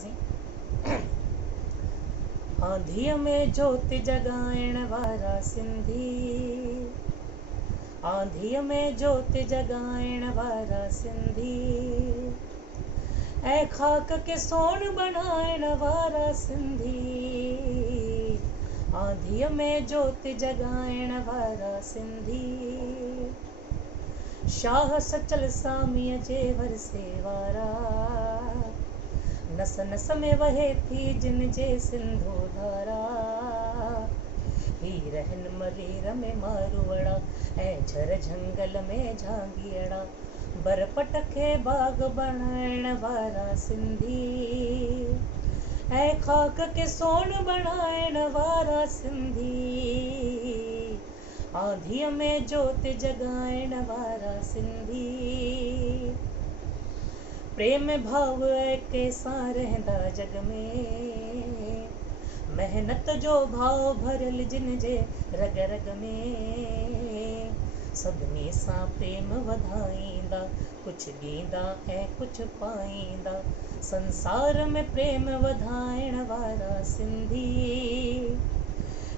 ॻाल्हाईंदासीं। आंधीअ में जोति जगाइण वारा सिंधी, आंधीअ में जोति जगाइण वारा सिंधी, ऐं ख़ाक खे सोन बणाइण वारा सिंधी, आंधीअ में जोति जगाइण वारा सिंधी, शाह सचल सामीअ जे वरसे वारा, नस नस में वहे थी जिन जे सिंधो धारा, हीर हिन मरीर में मारूअड़ा ऐं झर झंगल में झांगीअड़ा, बरपट खे बाग़ बणाइण वारा सिंधी, ऐं ख़ाक खे सोन बणाइण वारा सिंधी, आंधीअ में जोति जगाइण वारा सिंधी, प्रेम भाव के सां रहंदा जग में, मेहनत जो भाव भरियल जिन जे रग रग में, सभिनी सां प्रेम वधाईंदा, कुझु ॾींदा ऐं कुझु पाईंदा, संसार में प्रेम वधाइण वारा सिंधी,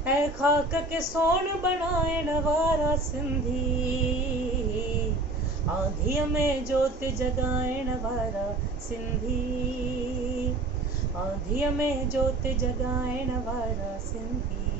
ऐं ख़ाक खे सोन बणाइण वारा सिंधी, आंधीअ में जोति जगाइण वारा सिंधी, आंधीअ में जोति जगाइण वारा सिंधी।